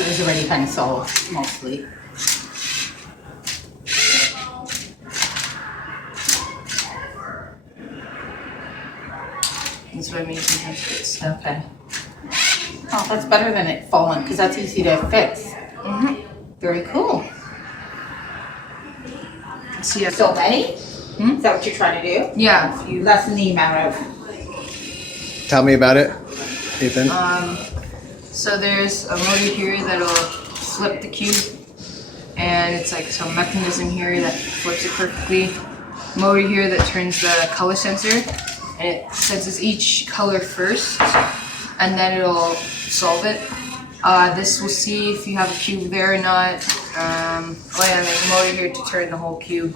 it was already kind of solved, mostly. That's what I mean, sometimes it gets stuck. Okay. Oh, that's better than it falling, because that's easy to fix. Very cool. See, So many? Is that what you're trying to do? yeah, if you Lessen the amount of... Tell me about it, Ethan. so there's a motor here that'll flip the cube, and it's like some mechanism here that flips it perfectly. Motor here that turns the color sensor, and it senses each color first, and then it'll solve it. This will see if you have a cube there or not. Oh yeah, and there's a motor here to turn the whole cube,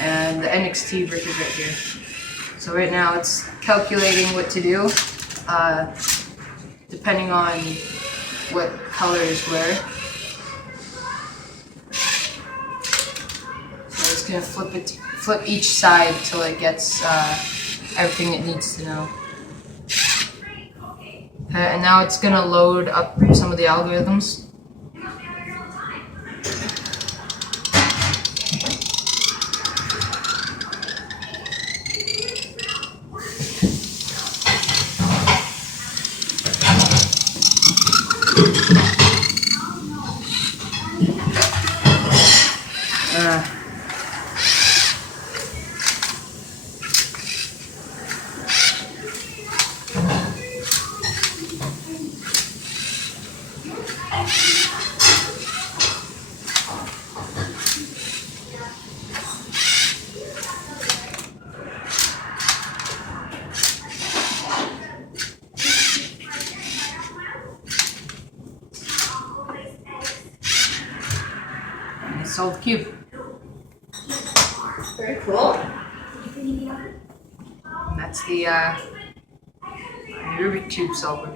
and the NXT brick is right here. So right now it's calculating what to do, depending on what color is where. So it's gonna flip each side till it gets everything it needs to know. And now it's gonna load up some of the algorithms. Solve the cube. Very cool. And that's the Rubik cube solver.